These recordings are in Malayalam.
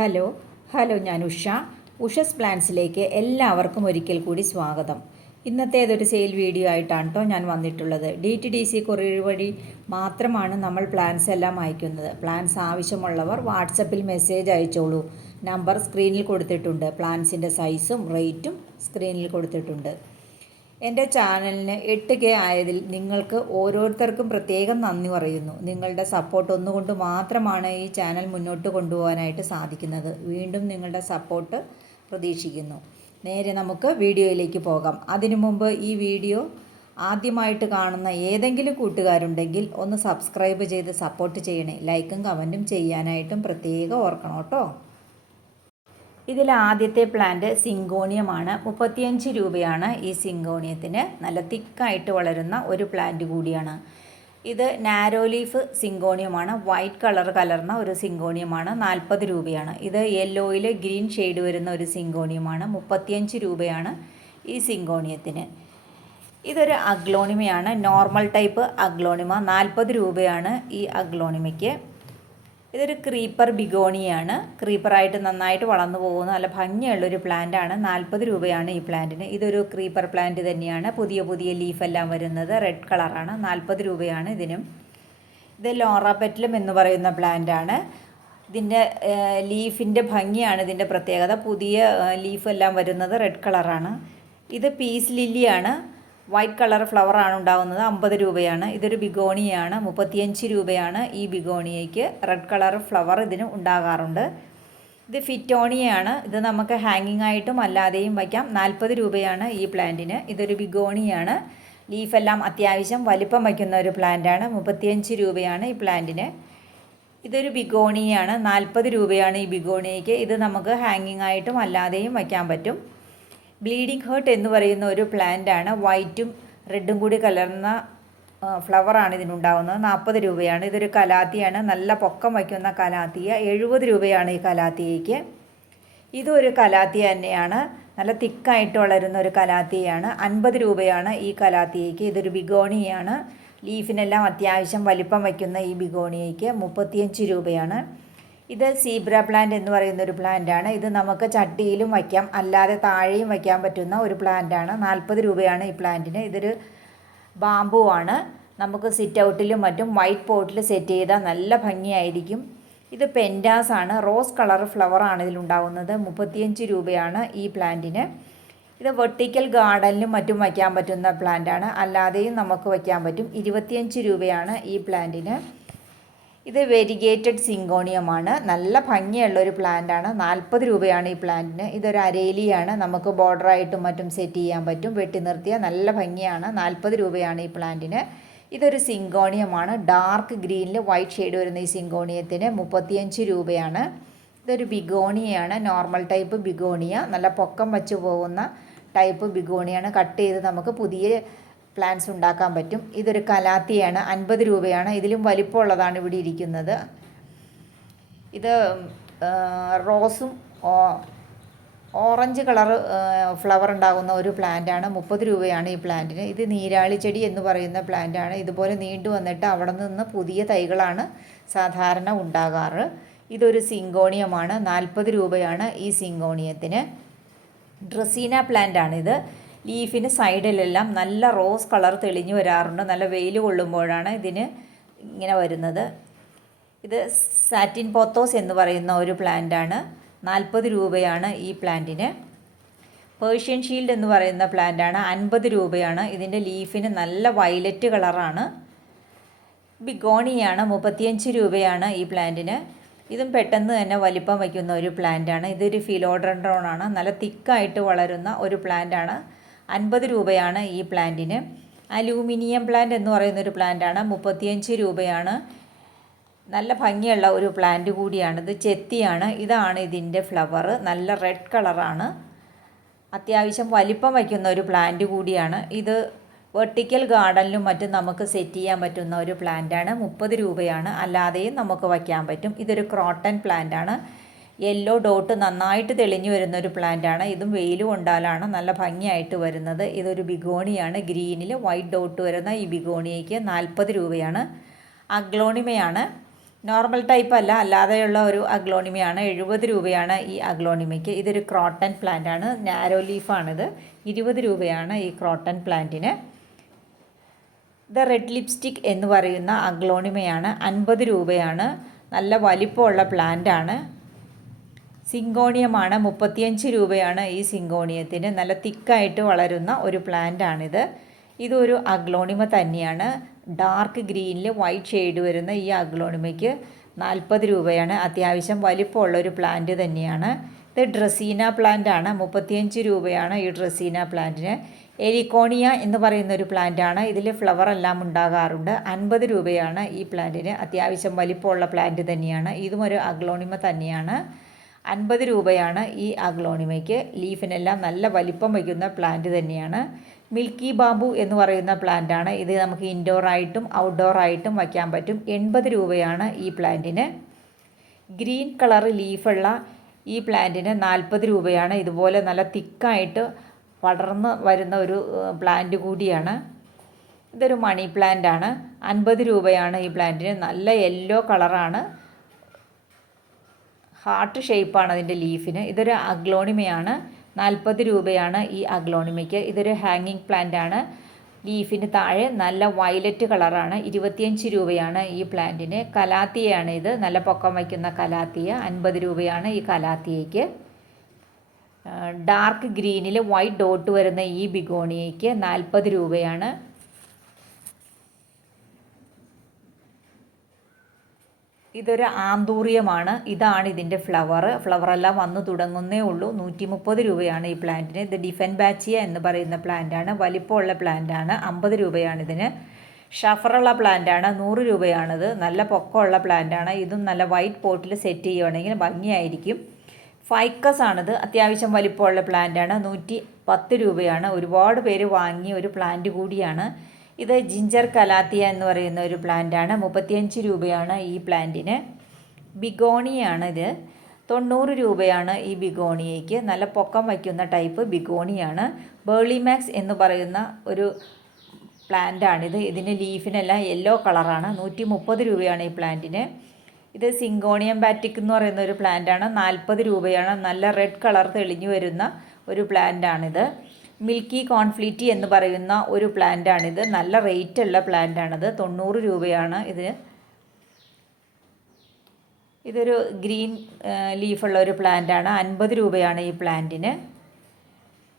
ഹലോ ഹലോ ഞാൻ ഉഷ. ഉഷസ് പ്ലാൻസിലേക്ക് എല്ലാവർക്കും ഒരിക്കൽ കൂടി സ്വാഗതം. ഇന്നത്തേതൊരു സെയിൽ വീഡിയോ ആയിട്ടാണ് കേട്ടോ ഞാൻ വന്നിട്ടുള്ളത്. D T D C courier വഴി മാത്രമാണ് നമ്മൾ പ്ലാൻസ് എല്ലാം അയക്കുന്നത്. പ്ലാൻസ് ആവശ്യമുള്ളവർ വാട്സപ്പിൽ മെസ്സേജ് അയച്ചോളൂ. നമ്പർ സ്ക്രീനിൽ കൊടുത്തിട്ടുണ്ട്. പ്ലാൻസിന്റെ സൈസും റേറ്റും സ്ക്രീനിൽ കൊടുത്തിട്ടുണ്ട്. എന്റെ ചാനലിന് എട്ട് കെ ആയതിൽ നിങ്ങൾക്ക് ഓരോരുത്തർക്കും പ്രത്യേകം നന്ദി പറയുന്നു. നിങ്ങളുടെ സപ്പോർട്ട് ഒന്നുകൊണ്ട് മാത്രമാണ് ഈ ചാനൽ മുന്നോട്ട് കൊണ്ടുപോകാനായിട്ട് സാധിക്കുന്നത്. വീണ്ടും നിങ്ങളുടെ സപ്പോർട്ട് പ്രതീക്ഷിക്കുന്നു. നേരെ നമുക്ക് വീഡിയോയിലേക്ക് പോകാം. അതിനു മുമ്പ് ഈ വീഡിയോ ആദ്യമായിട്ട് കാണുന്ന ഏതെങ്കിലും കൂട്ടുകാരുണ്ടെങ്കിൽ ഒന്ന് സബ്സ്ക്രൈബ് ചെയ്ത് സപ്പോർട്ട് ചെയ്യണേ. ലൈക്കും കമന്റും ചെയ്യാനായിട്ടും പ്രത്യേകം ഓർക്കണം കേട്ടോ. ഇതിൽ ആദ്യത്തെ പ്ലാന്റ് സിങ്കോണിയമാണ്. മുപ്പത്തിയഞ്ച് രൂപയാണ് ഈ സിങ്കോണിയത്തിന്. നല്ല തിക്കായിട്ട് വളരുന്ന ഒരു പ്ലാന്റ് കൂടിയാണ്. ഇത് നാരോ ലീഫ് സിങ്കോണിയമാണ്. വൈറ്റ് കളർ കലർന്ന ഒരു സിങ്കോണിയമാണ്. നാൽപ്പത് രൂപയാണ്. ഇത് യെല്ലോയിൽ ഗ്രീൻ ഷെയ്ഡ് വരുന്ന ഒരു സിങ്കോണിയമാണ്. മുപ്പത്തിയഞ്ച് രൂപയാണ് ഈ സിങ്കോണിയത്തിന്. ഇതൊരു അഗ്ലോണിമയാണ്. Normal type aglaonema. നാൽപ്പത് രൂപയാണ് ഈ അഗ്ലോണിമയ്ക്ക്. ഇതൊരു ക്രീപ്പർ ബിഗോണിയാണ്. ക്രീപ്പറായിട്ട് നന്നായിട്ട് വളർന്നു പോകുന്ന. നല്ല ഭംഗിയുള്ളൊരു പ്ലാന്റാണ് നാൽപ്പത് രൂപയാണ് ഈ പ്ലാന്റിന് ഇതൊരു ക്രീപ്പർ പ്ലാന്റ് തന്നെയാണ്. പുതിയ പുതിയ ലീഫെല്ലാം വരുന്നത്. റെഡ് കളറാണ് നാൽപ്പത് രൂപയാണ് ഇതിനും. ഇത് ലോറാപെറ്റിലും എന്ന് പറയുന്ന പ്ലാന്റാണ് ഇതിന്റെ ലീഫിന്റെ ഭംഗിയാണ് ഇതിന്റെ പ്രത്യേകത. പുതിയ ലീഫെല്ലാം വരുന്നത് റെഡ് കളറാണ് ഇത് പീസ് ലില്ലിയാണ് വൈറ്റ് കളർ ഫ്ലവറാണ് ഉണ്ടാകുന്നത് അമ്പത് രൂപയാണ്. ഇതൊരു ബിഗോണിയാണ്. മുപ്പത്തിയഞ്ച് രൂപയാണ് ഈ ബിഗോണിയയ്ക്ക്. റെഡ് കളർ ഫ്ലവർ ഇതിന് ഉണ്ടാകാറുണ്ട്. ഇത് ഫിറ്റോണിയാണ് ഇത് നമുക്ക് ഹാങ്ങിങ് ആയിട്ടും അല്ലാതെയും വയ്ക്കാം. നാൽപ്പത് രൂപയാണ് ഈ പ്ലാന്റിന്. ഇതൊരു ബിഗോണിയാണ്. ലീഫെല്ലാം അത്യാവശ്യം വലിപ്പം വയ്ക്കുന്ന ഒരു പ്ലാന്റാണ് മുപ്പത്തിയഞ്ച് രൂപയാണ് ഈ പ്ലാന്റിന്. ഇതൊരു ബിഗോണിയാണ്. നാൽപ്പത് രൂപയാണ് ഈ ബിഗോണിയയ്ക്ക്. ഇത് നമുക്ക് ഹാങ്ങിങ് ആയിട്ടും അല്ലാതെയും വയ്ക്കാൻ പറ്റും. ബ്ലീഡിംഗ് ഹേർട്ട് എന്ന് പറയുന്ന ഒരു പ്ലാന്റ് ആണ്. വൈറ്റും റെഡും കൂടി കലർന്ന ഫ്ലവറാണ് ഇതിനുണ്ടാകുന്നത് നാൽപ്പത് രൂപയാണ്. ഇതൊരു കലാത്തിയാണ്. നല്ല പൊക്കം വയ്ക്കുന്ന കലാത്തിയ. എഴുപത് രൂപയാണ് ഈ കലാത്തിയയ്ക്ക്. ഒരു കലാത്തിയ തന്നെയാണ്. നല്ല തിക്കായിട്ട് വളരുന്ന ഒരു കലാത്തിയാണ് അൻപത് രൂപയാണ് ഈ കലാത്തിയയ്ക്ക്. ഇതൊരു ബിഗോണിയാണ്. ലീഫിനെല്ലാം അത്യാവശ്യം വലിപ്പം വയ്ക്കുന്ന ഈ ബിഗോണിയയ്ക്ക് മുപ്പത്തിയഞ്ച് രൂപയാണ്. ഇത് സീബ്ര പ്ലാന്റ് എന്ന് പറയുന്ന ഒരു പ്ലാന്റാണ് ഇത് നമുക്ക് ചട്ടിയിലും വയ്ക്കാം. അല്ലാതെ താഴെയും വയ്ക്കാൻ പറ്റുന്ന ഒരു പ്ലാന്റാണ് നാൽപ്പത് രൂപയാണ് ഈ പ്ലാന്റിന് ഇതൊരു ബാമ്പു ആണ്. നമുക്ക് സിറ്റ് ഔട്ടിലും മറ്റും വൈറ്റ് പോട്ടിൽ സെറ്റ് ചെയ്താൽ നല്ല ഭംഗിയായിരിക്കും. ഇത് പെന്റാസ് ആണ്. റോസ് കളർ ഫ്ലവർ ഫ്ലവറാണ് ഇതിലുണ്ടാകുന്നത് മുപ്പത്തിയഞ്ച് രൂപയാണ് ഈ പ്ലാന്റിന് ഇത് വെർട്ടിക്കൽ ഗാർഡനിലും മറ്റും വയ്ക്കാൻ പറ്റുന്ന പ്ലാന്റാണ് അല്ലാതെയും നമുക്ക് വയ്ക്കാൻ പറ്റും. ഇരുപത്തിയഞ്ച് രൂപയാണ് ഈ പ്ലാന്റിന് ഇത് വെരിഗേറ്റഡ് സിങ്കോണിയമാണ്. നല്ല ഭംഗിയുള്ള ഒരു പ്ലാന്റാണ് നാൽപ്പത് രൂപയാണ് ഈ പ്ലാന്റിന് ഇതൊരു അരേലിയാണ്. നമുക്ക് ബോർഡറായിട്ടും മറ്റും സെറ്റ് ചെയ്യാൻ പറ്റും. വെട്ടി നിർത്തിയാൽ നല്ല ഭംഗിയാണ്. നാൽപ്പത് രൂപയാണ് ഈ പ്ലാന്റിന് ഇതൊരു സിങ്കോണിയമാണ്. ഡാർക്ക് ഗ്രീനിൽ വൈറ്റ് ഷെയ്ഡ് വരുന്ന ഈ സിങ്കോണിയത്തിന് മുപ്പത്തിയഞ്ച് രൂപയാണ്. ഇതൊരു ബിഗോണിയാണ് നോർമൽ ടൈപ്പ് ബിഗോണിയ. നല്ല പൊക്കം വച്ച് പോകുന്ന ടൈപ്പ് ബിഗോണിയാണ്. കട്ട് ചെയ്ത് നമുക്ക് പുതിയ പ്ലാന്റ്സ് ഉണ്ടാക്കാൻ പറ്റും. ഇതൊരു കലാത്തിയാണ്. അൻപത് രൂപയാണ്. ഇതിലും വലിപ്പമുള്ളതാണ് ഇവിടെ ഇരിക്കുന്നത്. ഇത് റോസും ഓറഞ്ച് കളർ ഫ്ലവർ ഉണ്ടാകുന്ന ഒരു പ്ലാന്റാണ് മുപ്പത് രൂപയാണ് ഈ പ്ലാന്റിന് ഇത് നീരാളി ചെടി എന്ന് പറയുന്ന പ്ലാന്റാണ് ഇതുപോലെ നീണ്ടു വന്നിട്ട് അവിടെ നിന്ന് പുതിയ തൈകളാണ് സാധാരണ ഉണ്ടാകാറ്. ഇതൊരു സിങ്കോണിയമാണ്. നാൽപ്പത് രൂപയാണ് ഈ സിങ്കോണിയത്തിന്. ഡ്രസീന പ്ലാന്റാണിത് ലീഫിന് സൈഡിലെല്ലാം നല്ല റോസ് കളർ തെളിഞ്ഞു വരാറുണ്ട്. നല്ല വെയിൽ കൊള്ളുമ്പോഴാണ് ഇതിന് ഇങ്ങനെ വരുന്നത്. ഇത് സാറ്റിൻ പോത്തോസ് എന്ന് പറയുന്ന ഒരു പ്ലാന്റാണ് നാൽപ്പത് രൂപയാണ് ഈ പ്ലാന്റിന് പേർഷ്യൻ ഷീൽഡ് എന്ന് പറയുന്ന പ്ലാന്റാണ് അൻപത് രൂപയാണ്. ഇതിന്റെ ലീഫിന് നല്ല വയലറ്റ് കളറാണ് ബിഗോണിയാണ്. മുപ്പത്തിയഞ്ച് രൂപയാണ് ഈ പ്ലാന്റിന് ഇതും പെട്ടെന്ന് തന്നെ വലിപ്പം വയ്ക്കുന്ന ഒരു പ്ലാന്റാണ് ഇതൊരു ഫിലോഡ്രൻഡ്രോണാണ് നല്ല തിക്കായിട്ട് വളരുന്ന ഒരു പ്ലാന്റാണ് അൻപത് രൂപയാണ് ഈ പ്ലാന്റിന്. അലൂമിനിയം പ്ലാന്റ് എന്ന് പറയുന്ന ഒരു പ്ലാന്റാണ്. മുപ്പത്തിയഞ്ച് രൂപയാണ്. നല്ല ഭംഗിയുള്ള ഒരു പ്ലാന്റ് കൂടിയാണിത് ചെത്തിയാണ്. ഇതാണ് ഇതിന്റെ ഫ്ലവർ. നല്ല റെഡ് കളറാണ്. അത്യാവശ്യം വലിപ്പം വയ്ക്കുന്ന ഒരു പ്ലാന്റ് കൂടിയാണ്. ഇത് വെർട്ടിക്കൽ ഗാർഡനിലും മറ്റും നമുക്ക് സെറ്റ് ചെയ്യാൻ പറ്റുന്ന ഒരു പ്ലാന്റാണ്. മുപ്പത് രൂപയാണ്. അല്ലാതെയും നമുക്ക് വയ്ക്കാൻ പറ്റും. ഇതൊരു ക്രോട്ടൺ പ്ലാന്റാണ്. യെല്ലോ ഡോട്ട് നന്നായിട്ട് തെളിഞ്ഞു വരുന്ന ഒരു പ്ലാന്റാണ്. ഇതും വെയിൽ കൊണ്ടാലാണ് നല്ല ഭംഗിയായിട്ട് വരുന്നത്. ഇതൊരു ബിഗോണിയാണ്. ഗ്രീനിൽ വൈറ്റ് ഡോട്ട് വരുന്ന ഈ ബിഗോണിയയ്ക്ക് നാൽപ്പത് രൂപയാണ്. അഗ്ലോണിമയാണ്. നോർമൽ ടൈപ്പ് അല്ല അല്ലാതെയുള്ള ഒരു അഗ്ലോണിമയാണ്. എഴുപത് രൂപയാണ് ഈ അഗ്ലോണിമയ്ക്ക്. ഇതൊരു ക്രോട്ടൻ പ്ലാന്റ് ആണ് നാരോ ലീഫാണിത്. ഇരുപത് രൂപയാണ് ഈ ക്രോട്ടൻ പ്ലാന്റിന്. ദ റെഡ് ലിപ്സ്റ്റിക് എന്ന് പറയുന്ന അഗ്ലോണിമയാണ്. അൻപത് രൂപയാണ്. നല്ല വലിപ്പമുള്ള പ്ലാന്റ് ആണ് സിങ്കോണിയമാണ്. മുപ്പത്തിയഞ്ച് രൂപയാണ് ഈ സിങ്കോണിയത്തിന്. നല്ല തിക്കായിട്ട് വളരുന്ന ഒരു പ്ലാന്റ് ആണിത് ഇതൊരു അഗ്ലോണിമ തന്നെയാണ്. ഡാർക്ക് ഗ്രീനിൽ വൈറ്റ് ഷെയ്ഡ് വരുന്ന ഈ അഗ്ലോണിമയ്ക്ക് നാൽപ്പത് രൂപയാണ്. അത്യാവശ്യം വലിപ്പമുള്ള ഒരു പ്ലാന്റ് തന്നെയാണ്. ഇത് ഡ്രസീന പ്ലാന്റ് ആണ് മുപ്പത്തിയഞ്ച് രൂപയാണ് ഈ ഡ്രസീന പ്ലാന്റിന്. എലിക്കോണിയ എന്ന് പറയുന്ന ഒരു പ്ലാന്റ് ആണ് ഇതിൽ ഫ്ലവർ എല്ലാം ഉണ്ടാകാറുണ്ട്. അൻപത് രൂപയാണ് ഈ പ്ലാന്റിന്. അത്യാവശ്യം വലിപ്പമുള്ള പ്ലാന്റ് തന്നെയാണ്. ഇതും ഒരു അഗ്ലോണിമ തന്നെയാണ്. അൻപത് രൂപയാണ് ഈ അഗ്ലോണിമയ്ക്ക്. ലീഫിനെല്ലാം നല്ല വലിപ്പം വയ്ക്കുന്ന പ്ലാന്റ് തന്നെയാണ്. മിൽക്കി ബാമ്പു എന്ന് പറയുന്ന പ്ലാന്റ് ആണ്. ഇത് നമുക്ക് ഔട്ട്ഡോർ ആയിട്ടും വയ്ക്കാൻ പറ്റും. എൺപത് രൂപയാണ് ഈ പ്ലാന്റിന് ഗ്രീൻ കളർ ലീഫുള്ള ഈ പ്ലാന്റിന് നാൽപ്പത് രൂപയാണ്. ഇതുപോലെ നല്ല തിക്കായിട്ട് വളർന്ന് വരുന്ന ഒരു പ്ലാന്റ് കൂടിയാണ്. ഇതൊരു മണി പ്ലാന്റ് ആണ്. അൻപത് രൂപയാണ് ഈ പ്ലാന്റിന് നല്ല യെല്ലോ കളറാണ്. ഹാർട്ട് ഷേപ്പാണ് അതിന്റെ ലീഫിന്. ഇതൊരു അഗ്ലോണിമയാണ്. നാൽപ്പത് രൂപയാണ് ഈ അഗ്ലോണിമയ്ക്ക്. ഇതൊരു ഹാങ്ങിങ് പ്ലാന്റ് ആണ് ലീഫിന് താഴെ നല്ല വയലറ്റ് കളറാണ്. ഇരുപത്തിയഞ്ച് രൂപയാണ് ഈ പ്ലാന്റിന്. കലാത്തിയാണ് ഇത്. നല്ല പൊക്കം വയ്ക്കുന്ന കലാത്തിയ. അൻപത് രൂപയാണ് ഈ കലാത്തിയയ്ക്ക്. ഡാർക്ക് ഗ്രീനിൽ വൈറ്റ് ഡോട്ട് വരുന്ന ഈ ബിഗോണിയയ്ക്ക് നാൽപ്പത് രൂപയാണ്. ഇതൊരു ആന്തൂറിയമാണ്. ഇതാണ് ഇതിന്റെ ഫ്ലവർ ഫ്ലവറെല്ലാം വന്നു തുടങ്ങുന്നേ ഉള്ളൂ. നൂറ്റി മുപ്പത് രൂപയാണ് ഈ പ്ലാന്റിന് ഇത് ഡിഫൻ ബാച്ചിയ എന്ന് പറയുന്ന പ്ലാന്റാണ് വലിപ്പമുള്ള പ്ലാന്റാണ് അമ്പത് രൂപയാണ് ഇതിന്. ഷഫറുള്ള പ്ലാന്റാണ് നൂറ് രൂപയാണിത്. നല്ല പൊക്കമുള്ള പ്ലാന്റാണ് ഇതും നല്ല വൈറ്റ് പോട്ടിൽ സെറ്റ് ചെയ്യുകയാണെങ്കിൽ ഭംഗിയായിരിക്കും. ഫൈക്കസ് ആണിത്. അത്യാവശ്യം വലിപ്പമുള്ള പ്ലാന്റാണ് നൂറ്റി പത്ത് രൂപയാണ്. ഒരുപാട് പേര് വാങ്ങിയ ഒരു പ്ലാന്റ് കൂടിയാണ്. ഇത് ജിഞ്ചർ കലാത്തിയ എന്ന് പറയുന്ന ഒരു പ്ലാന്റാണ് മുപ്പത്തിയഞ്ച് രൂപയാണ് ഈ പ്ലാന്റിന് ബിഗോണിയാണ് ഇത്. തൊണ്ണൂറ് രൂപയാണ് ഈ ബിഗോണിയയ്ക്ക്. നല്ല പൊക്കം വയ്ക്കുന്ന ടൈപ്പ് ബിഗോണിയാണ്. ബേളിമാക്സ് എന്ന് പറയുന്ന ഒരു പ്ലാന്റാണിത് ഇതിന് ലീഫിനെല്ലാം യെല്ലോ കളറാണ് നൂറ്റി മുപ്പത് രൂപയാണ് ഈ പ്ലാന്റിന് ഇത് സിങ്കോണിയം ബാറ്റിക് എന്ന് പറയുന്ന ഒരു പ്ലാന്റാണ് നാൽപ്പത് രൂപയാണ്. നല്ല റെഡ് കളർ തെളിഞ്ഞു വരുന്ന ഒരു പ്ലാന്റാണിത് മിൽക്കി കോൺഫ്ലിറ്റി എന്ന് പറയുന്ന ഒരു പ്ലാന്റാണിത്. നല്ല റേറ്റ് ഉള്ള പ്ലാന്റാണിത്. തൊണ്ണൂറ് രൂപയാണ് ഇത്. ഇതൊരു ഗ്രീൻ ലീഫുള്ള ഒരു പ്ലാന്റാണ്. അൻപത് രൂപയാണ് ഈ പ്ലാന്റിന്.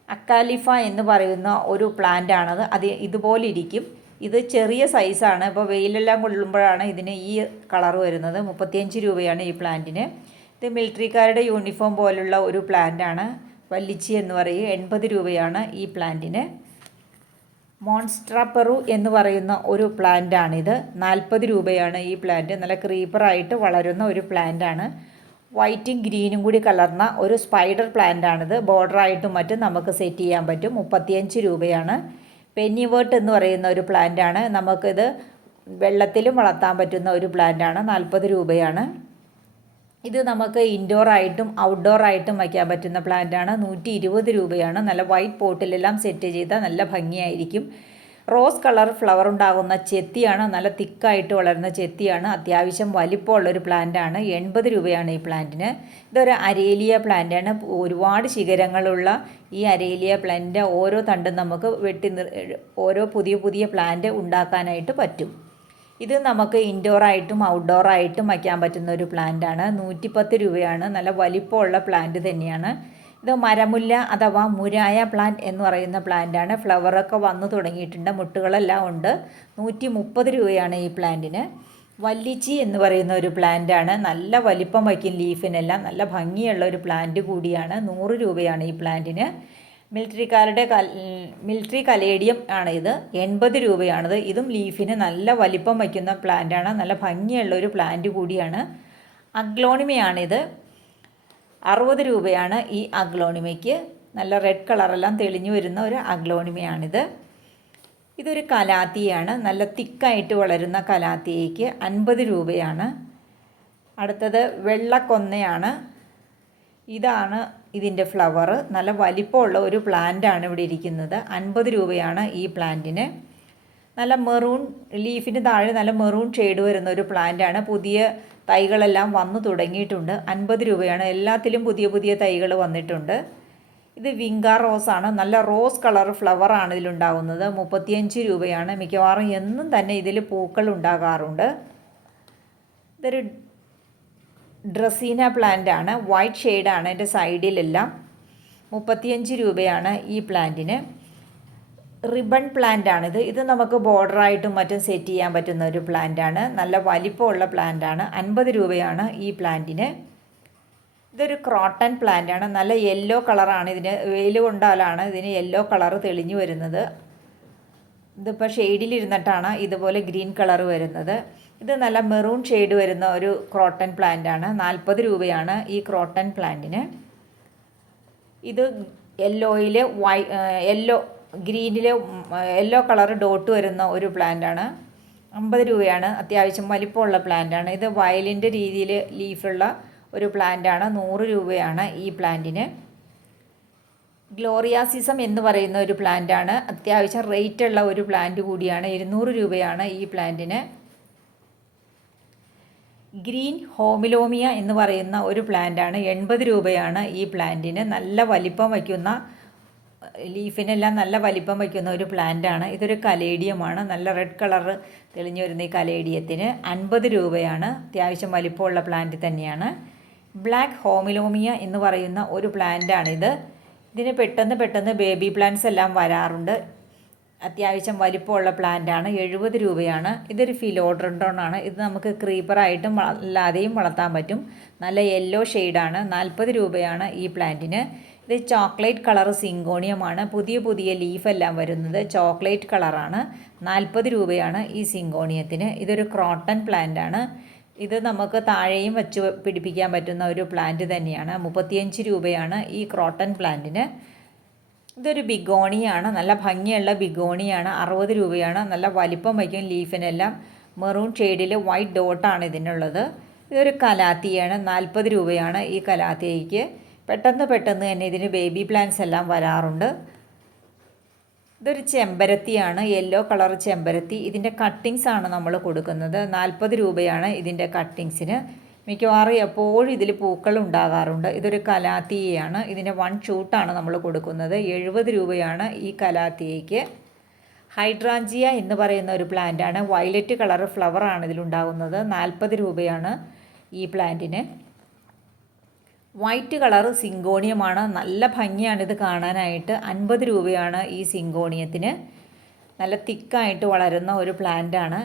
അക്കാലിഫ എന്ന് പറയുന്ന ഒരു പ്ലാന്റാണത്. അത് ഇതുപോലെ ഇരിക്കും. ഇത് ചെറിയ സൈസാണ്. ഇപ്പോൾ വെയിലെല്ലാം കൊള്ളുമ്പോഴാണ് ഇതിന് ഈ കളർ വരുന്നത്. മുപ്പത്തിയഞ്ച് രൂപയാണ് ഈ പ്ലാന്റിന്. ഇത് മിലിറ്ററിക്കാരുടെ യൂണിഫോം പോലുള്ള ഒരു പ്ലാന്റാണ്. വല്ലിച്ചി എന്ന് പറയും. എൺപത് രൂപയാണ് ഈ പ്ലാന്റിന്. മോൺസ്ട്രാപ്പെറു എന്ന് പറയുന്ന ഒരു പ്ലാന്റാണിത്. നാൽപ്പത് രൂപയാണ് ഈ പ്ലാന്റ്. നല്ല ക്രീപ്പറായിട്ട് വളരുന്ന ഒരു പ്ലാന്റാണ്. വൈറ്റും ഗ്രീനും കൂടി കലർന്ന ഒരു സ്പൈഡർ പ്ലാന്റാണിത്. ബോർഡറായിട്ടും മറ്റും നമുക്ക് സെറ്റ് ചെയ്യാൻ പറ്റും. മുപ്പത്തിയഞ്ച് രൂപയാണ്. പെന്നിവേർട്ട് എന്ന് പറയുന്ന ഒരു പ്ലാന്റാണ്. നമുക്കിത് വെള്ളത്തിലും വളർത്താൻ പറ്റുന്ന ഒരു പ്ലാന്റാണ്. നാൽപ്പത് രൂപയാണ്. ഇത് നമുക്ക് ഇൻഡോർ ആയിട്ടും ഔട്ട്ഡോർ ആയിട്ടും വയ്ക്കാൻ പറ്റുന്ന പ്ലാന്റാണ് നൂറ്റി ഇരുപത് രൂപയാണ്. നല്ല വൈറ്റ് പോട്ടിലെല്ലാം സെറ്റ് ചെയ്താൽ നല്ല ഭംഗിയായിരിക്കും. റോസ് കളർ ഫ്ലവർ ഉണ്ടാകുന്ന ചെത്തിയാണ്. നല്ല തിക്കായിട്ട് വളരുന്ന ചെത്തിയാണ്. അത്യാവശ്യം വലിപ്പമുള്ളൊരു പ്ലാന്റാണ് എൺപത് രൂപയാണ് ഈ പ്ലാന്റിന് ഇതൊരു അരേലിയ പ്ലാന്റാണ് ഒരുപാട് ശിഖരങ്ങളുള്ള ഈ അരേലിയ പ്ലാന്റിന്റെ ഓരോ തണ്ടും നമുക്ക് വെട്ടി ഓരോ പുതിയ പുതിയ പ്ലാന്റ് ഉണ്ടാക്കാനായിട്ട് പറ്റും. ഇത് നമുക്ക് ഇൻഡോർ ആയിട്ടും ഔട്ട്ഡോർ ആയിട്ടും വയ്ക്കാൻ പറ്റുന്ന ഒരു പ്ലാന്റ് ആണ്. നൂറ്റിപ്പത്ത് രൂപയാണ്. നല്ല വലിപ്പമുള്ള പ്ലാന്റ് തന്നെയാണ്. ഇത് മരമുല്ല അഥവാ മുരായ പ്ലാന്റ് എന്ന് പറയുന്ന പ്ലാന്റ് പ്ലാന്റാണ് ഫ്ലവറൊക്കെ വന്നു തുടങ്ങിയിട്ടുണ്ട്. മുട്ടുകളെല്ലാം ഉണ്ട്. നൂറ്റി മുപ്പത് രൂപയാണ് ഈ പ്ലാന്റിന് വല്ലിച്ചി എന്ന് പറയുന്ന ഒരു പ്ലാന്റ് ആണ്. നല്ല വലിപ്പം വയ്ക്കും ലീഫിനെല്ലാം നല്ല. ഭംഗിയുള്ള ഒരു പ്ലാന്റ് കൂടിയാണ്. നൂറ് രൂപയാണ് ഈ പ്ലാന്റിന് മിലിറ്ററിക്കാരുടെ കൽ മിലിറ്ററി കലേഡിയം ആണ് ഇത് എൺപത് രൂപയാണിത്. ഇതും ലീഫിന് നല്ല വലിപ്പം വയ്ക്കുന്ന പ്ലാന്റാണ് നല്ല ഭംഗിയുള്ള ഒരു പ്ലാന്റ് കൂടിയാണ്. അഗ്ലോണിമയാണിത്. അറുപത് രൂപയാണ് ഈ അഗ്ലോണിമയ്ക്ക്. നല്ല റെഡ് കളറെല്ലാം തെളിഞ്ഞു വരുന്ന ഒരു അഗ്ലോണിമയാണിത്. ഇതൊരു കലാത്തിയാണ്. നല്ല തിക്കായിട്ട് വളരുന്ന കലാത്തിയയ്ക്ക് അൻപത് രൂപയാണ്. അടുത്തത് വെള്ളക്കൊന്നയാണ്. ഇതാണ് ഇതിന്റെ ഫ്ലവർ നല്ല വലിപ്പമുള്ള ഒരു പ്ലാന്റാണ് ഇവിടെ ഇരിക്കുന്നത്. അൻപത് രൂപയാണ് ഈ പ്ലാന്റിന് നല്ല മെറൂൺ ലീഫിന് താഴെ നല്ല മെറൂൺ ഷെയ്ഡ് വരുന്ന ഒരു പ്ലാന്റാണ് പുതിയ തൈകളെല്ലാം വന്നു തുടങ്ങിയിട്ടുണ്ട്. അൻപത് രൂപയാണ്. എല്ലാത്തിലും പുതിയ പുതിയ തൈകൾ വന്നിട്ടുണ്ട്. ഇത് വിങ്കാ റോസാണ് നല്ല റോസ് കളർ ഫ്ലവറാണ് ഇതിലുണ്ടാകുന്നത് മുപ്പത്തിയഞ്ച് രൂപയാണ്. മിക്കവാറും എന്നും തന്നെ ഇതിൽ പൂക്കൾ ഉണ്ടാകാറുണ്ട്. ഇതൊരു ഡ്രസീന പ്ലാന്റ് ആണ്. വൈറ്റ് ഷെയ്ഡാണ് എന്റെ സൈഡിലെല്ലാം മുപ്പത്തിയഞ്ച് രൂപയാണ് ഈ പ്ലാന്റിന് റിബൺ പ്ലാന്റ് ആണിത്. ഇത് നമുക്ക് ബോർഡറായിട്ടും മറ്റും സെറ്റ് ചെയ്യാൻ പറ്റുന്ന ഒരു പ്ലാന്റ് ആണ്. നല്ല വലിപ്പമുള്ള പ്ലാന്റ് ആണ്. അൻപത് രൂപയാണ് ഈ പ്ലാന്റിന് ഇതൊരു ക്രോട്ടൺ പ്ലാന്റ് ആണ്. നല്ല യെല്ലോ കളറാണ് ഇതിന്. വെയിൽ കൊണ്ടാലാണ് ഇതിന് യെല്ലോ കളർ തെളിഞ്ഞു വരുന്നത്. ഇതിപ്പോൾ ഷെയ്ഡിലിരുന്നിട്ടാണ് ഇതുപോലെ ഗ്രീൻ കളർ വരുന്നത്. ഇത് നല്ല മെറൂൺ ഷെയ്ഡ് വരുന്ന ഒരു ക്രോട്ടൺ പ്ലാന്റ് ആണ്. നാൽപ്പത് രൂപയാണ് ഈ ക്രോട്ടൺ പ്ലാന്റിന്. ഇത് യെല്ലോയിൽ വൈ യെല്ലോ ഗ്രീനിൽ യെല്ലോ കളർ ഡോട്ട് വരുന്ന ഒരു പ്ലാന്റ് ആണ്. അമ്പത് രൂപയാണ്. അത്യാവശ്യം വലിപ്പമുള്ള പ്ലാന്റ് ആണ്. ഇത് വയലിന്റെ രീതിയിൽ ലീഫുള്ള ഒരു പ്ലാന്റ് ആണ്. നൂറ് രൂപയാണ് ഈ പ്ലാന്റിന്. ഗ്ലോറിയാസിസം എന്ന് പറയുന്ന ഒരു പ്ലാന്റ് ആണ് അത്യാവശ്യം റേറ്റ് ഉള്ള ഒരു പ്ലാന്റ് കൂടിയാണ്. ഇരുന്നൂറ് രൂപയാണ് ഈ പ്ലാന്റിന്. ഗ്രീൻ ഹോമിലോമിയ എന്ന് പറയുന്ന ഒരു പ്ലാന്റ് ആണ് എൺപത് രൂപയാണ് ഈ പ്ലാന്റിന്. നല്ല വലിപ്പം വയ്ക്കുന്ന ലീഫിനെല്ലാം നല്ല വലിപ്പം വയ്ക്കുന്ന ഒരു പ്ലാന്റ് പ്ലാന്റാണ്. ഇതൊരു കലേഡിയമാണ്. നല്ല റെഡ് കളർ തെളിഞ്ഞു വരുന്ന ഈ കലേഡിയത്തിന് അൻപത് രൂപയാണ്. അത്യാവശ്യം വലിപ്പമുള്ള പ്ലാന്റ് തന്നെയാണ്. ബ്ലാക്ക് ഹോമിലോമിയ എന്ന് പറയുന്ന ഒരു പ്ലാന്റാണിത്. ഇതിന് പെട്ടെന്ന് പെട്ടെന്ന് ബേബി പ്ലാന്റ്സ് എല്ലാം വരാറുണ്ട്. അത്യാവശ്യം വലിപ്പമുള്ള പ്ലാന്റാണ് എഴുപത് രൂപയാണ്. ഇതൊരു ഫിലോഡ്രണ്ടോണാണ് ഇത് നമുക്ക് ക്രീപ്പറായിട്ടും അല്ലാതെയും വളർത്താൻ പറ്റും. നല്ല യെല്ലോ ഷെയ്ഡാണ് നാൽപ്പത് രൂപയാണ് ഈ പ്ലാന്റിന് ഇത് ചോക്ലേറ്റ് കളർ സിങ്കോണിയമാണ് പുതിയ പുതിയ ലീഫെല്ലാം വരുന്നത് ചോക്ലേറ്റ് കളറാണ് നാൽപ്പത് രൂപയാണ് ഈ സിങ്കോണിയത്തിന് ഇതൊരു ക്രോട്ടൺ പ്ലാന്റാണ് ഇത് നമുക്ക് താഴെയും വെച്ച് പിടിപ്പിക്കാൻ പറ്റുന്ന ഒരു പ്ലാന്റ് തന്നെയാണ്. മുപ്പത്തിയഞ്ച് രൂപയാണ് ഈ ക്രോട്ടൺ പ്ലാന്റിന് ഇതൊരു ബിഗോണിയാണ്. നല്ല ഭംഗിയുള്ള ബിഗോണിയാണ്. അറുപത് രൂപയാണ്. നല്ല വലിപ്പം വയ്ക്കും ലീഫിനെല്ലാം മെറൂൺ ഷെയ്ഡിൽ വൈറ്റ് ഡോട്ടാണ് ഇതിനുള്ളത്. ഇതൊരു കലാത്തിയാണ്. നാൽപ്പത് രൂപയാണ് ഈ കലാത്തിയയ്ക്ക് പെട്ടെന്ന് പെട്ടെന്ന് തന്നെ ഇതിന് ബേബി പ്ലാന്റ്സ് എല്ലാം വരാറുണ്ട്. ഇതൊരു ചെമ്പരത്തിയാണ് യെല്ലോ കളർ ചെമ്പരത്തി. ഇതിന്റെ കട്ടിങ്സ് ആണ് നമ്മൾ കൊടുക്കുന്നത്. നാൽപ്പത് രൂപയാണ് ഇതിന്റെ കട്ടിങ്സിന് മിക്കവാറും എപ്പോഴും ഇതിൽ പൂക്കൾ ഉണ്ടാകാറുണ്ട്. ഇതൊരു കലാത്തിയാണ് ഇതിന്റെ വൺ ഷൂട്ടാണ് നമ്മൾ കൊടുക്കുന്നത്. എഴുപത് രൂപയാണ് ഈ കലാത്തിയയ്ക്ക്. ഹൈഡ്രാഞ്ചിയ എന്ന് പറയുന്ന ഒരു പ്ലാന്റാണ് വയലറ്റ് കളർ ഫ്ലവറാണ് ഇതിലുണ്ടാകുന്നത്. നാൽപ്പത് രൂപയാണ് ഈ പ്ലാന്റിന് വൈറ്റ് കളർ സിങ്കോണിയമാണ്. നല്ല ഭംഗിയാണിത് കാണാനായിട്ട്. അൻപത് രൂപയാണ് ഈ സിങ്കോണിയത്തിന്. നല്ല തിക്കായിട്ട് വളരുന്ന ഒരു പ്ലാന്റാണ്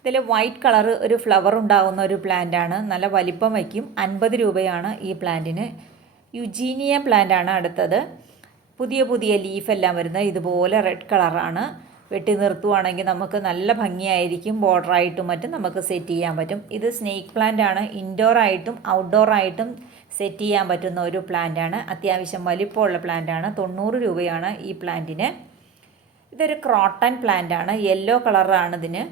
ഇതിൽ വൈറ്റ് കളർ ഒരു ഫ്ലവർ ഉണ്ടാകുന്ന ഒരു പ്ലാന്റാണ് നല്ല വലിപ്പം വയ്ക്കും. അൻപത് രൂപയാണ് ഈ പ്ലാന്റിന് യുജീനിയ പ്ലാന്റാണ് അടുത്തത്. പുതിയ പുതിയ ലീഫെല്ലാം വരുന്നത്. ഇതുപോലെ റെഡ് കളറാണ് വെട്ടി നിർത്തുവാണെങ്കിൽ നമുക്ക് നല്ല ഭംഗിയായിരിക്കും. ബോർഡറായിട്ടും മറ്റും നമുക്ക് സെറ്റ് ചെയ്യാൻ പറ്റും. ഇത് സ്നേക്ക് പ്ലാന്റ് ആണ്. ഇൻഡോർ ആയിട്ടും ഔട്ട്ഡോർ ആയിട്ടും സെറ്റ് ചെയ്യാൻ പറ്റുന്ന ഒരു പ്ലാന്റാണ് അത്യാവശ്യം വലിപ്പമുള്ള പ്ലാന്റാണ് തൊണ്ണൂറ് രൂപയാണ് ഈ പ്ലാന്റിന്. ഇതൊരു ക്രോട്ടൺ പ്ലാന്റ് ആണ്. യെല്ലോ കളറാണ് ഇതിന്.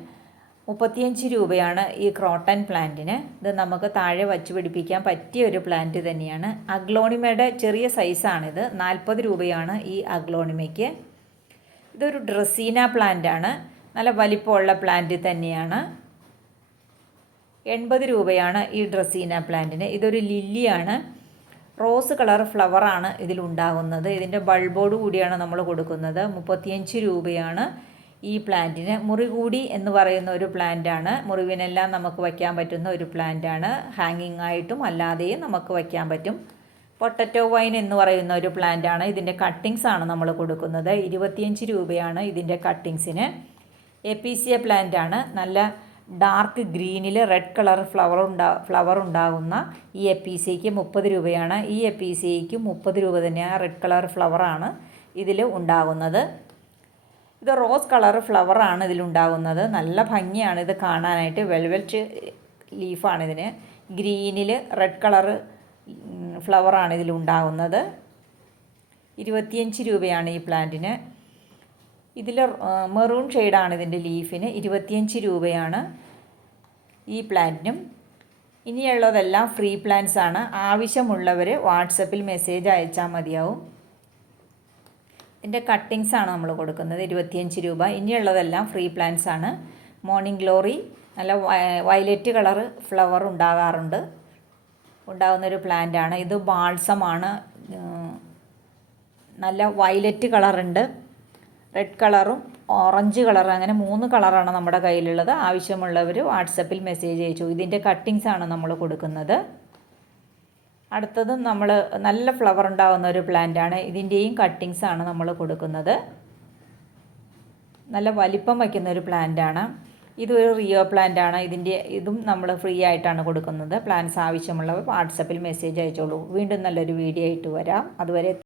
മുപ്പത്തിയഞ്ച് രൂപയാണ് ഈ ക്രോട്ടൺ പ്ലാന്റിന്. ഇത് നമുക്ക് താഴെ വച്ച് പിടിപ്പിക്കാൻ പറ്റിയ ഒരു പ്ലാന്റ് തന്നെയാണ്. അഗ്ലോണിമയുടെ ചെറിയ സൈസാണിത്. നാൽപ്പത് രൂപയാണ് ഈ അഗ്ലോണിമയ്ക്ക്. ഇതൊരു ഡ്രസീന പ്ലാന്റ് ആണ്. നല്ല വലിപ്പമുള്ള പ്ലാന്റ് തന്നെയാണ്. എൺപത് രൂപയാണ് ഈ ഡ്രസീന പ്ലാന്റിന് ഇതൊരു ലില്ലിയാണ് റോസ് കളർ ഫ്ലവറാണ് ഇതിലുണ്ടാകുന്നത് ഇതിന്റെ ബൾബോട് കൂടിയാണ് നമ്മൾ കൊടുക്കുന്നത്. മുപ്പത്തിയഞ്ച് രൂപയാണ് ഈ പ്ലാന്റിന് മുറികൂടി എന്ന് പറയുന്ന ഒരു പ്ലാന്റാണ് മുറിവിനെല്ലാം നമുക്ക് വയ്ക്കാൻ പറ്റുന്ന ഒരു പ്ലാന്റാണ് ഹാങ്ങിങ് ആയിട്ടും അല്ലാതെയും നമുക്ക് വയ്ക്കാൻ പറ്റും. പൊട്ടറ്റോ വൈൻ എന്ന് പറയുന്ന ഒരു പ്ലാന്റാണ് ഇതിന്റെ കട്ടിങ്സ് ആണ് നമ്മൾ കൊടുക്കുന്നത്. ഇരുപത്തിയഞ്ച് രൂപയാണ് ഇതിന്റെ കട്ടിങ്സിന് എപ്പീസിയ പ്ലാന്റാണ് നല്ല ഡാർക്ക് ഗ്രീനിൽ റെഡ് കളർ ഫ്ലവർ ഉണ്ടാ ഫ്ലവർ ഉണ്ടാകുന്ന ഈ എപ്പീസിയയ്ക്ക് മുപ്പത് രൂപയാണ്. ഈ എപ്പീസിയയ്ക്ക് മുപ്പത് രൂപ തന്നെയാണ് റെഡ് കളർ ഫ്ലവറാണ് ഇതിൽ ഉണ്ടാകുന്നത്. ഇത് റോസ് കളർ ഫ്ലവറാണ് ഇതിലുണ്ടാകുന്നത് നല്ല ഭംഗിയാണ് ഇത് കാണാനായിട്ട്. വെൽവെറ്റ് ലീഫാണ് ഇതിന്. ഗ്രീനിൽ റെഡ് കളർ ഫ്ലവറാണ് ഇതിൽ ഉണ്ടാകുന്നത്. ഇരുപത്തിയഞ്ച് രൂപയാണ് ഈ പ്ലാന്റിന്. ഇതിൽ മെറൂൺ ഷെയ്ഡാണ് ഇതിന്റെ ലീഫിന്. ഇരുപത്തിയഞ്ച് രൂപയാണ് ഈ പ്ലാന്റിനും. ഇനിയുള്ളതെല്ലാം ഫ്രീ പ്ലാന്റ്സ് ആണ്. ആവശ്യമുള്ളവർ വാട്സപ്പിൽ മെസ്സേജ് അയച്ചാൽ മതിയാവും. ഇതിന്റെ ആണ് നമ്മൾ കൊടുക്കുന്നത് ഇരുപത്തിയഞ്ച് രൂപ. ഇനിയുള്ളതെല്ലാം ഫ്രീ പ്ലാന്റ്സ് ആണ്. മോർണിംഗ് ഗ്ലോറി നല്ല വയലറ്റ് കളർ ഫ്ലവർ ഉണ്ടാകാറുണ്ട്. ഉണ്ടാകുന്നൊരു പ്ലാന്റ് ആണ് ഇത് ബാൾസമാണ്. നല്ല വയലറ്റ് കളറുണ്ട്. റെഡ് കളറും ഓറഞ്ച് കളറും. അങ്ങനെ മൂന്ന് കളറാണ് നമ്മുടെ കയ്യിലുള്ളത്. ആവശ്യമുള്ളവർ വാട്സപ്പിൽ മെസ്സേജ് അയച്ചു. ഇതിന്റെ കട്ടിങ്സ് ആണ് നമ്മൾ കൊടുക്കുന്നത്. അടുത്തതും നമ്മൾ നല്ല ഫ്ലവർ ഉണ്ടാകുന്ന ഒരു പ്ലാന്റ് ആണ് ഇതിന്റെയും കട്ടിങ്സ് ആണ് നമ്മൾ കൊടുക്കുന്നത്. നല്ല വലിപ്പം വയ്ക്കുന്ന ഒരു പ്ലാന്റ് ആണ് ഇതൊരു റിയോ പ്ലാന്റ് ആണ്. ഇതിന്റെ ഇതും നമ്മൾ ഫ്രീ ആയിട്ടാണ് കൊടുക്കുന്നത്. പ്ലാന്റ്സ് ആവശ്യമുള്ളവർ വാട്സപ്പിൽ മെസ്സേജ് അയച്ചോളൂ. വീണ്ടും നല്ലൊരു വീഡിയോ ആയിട്ട് വരാം. അതുവരെ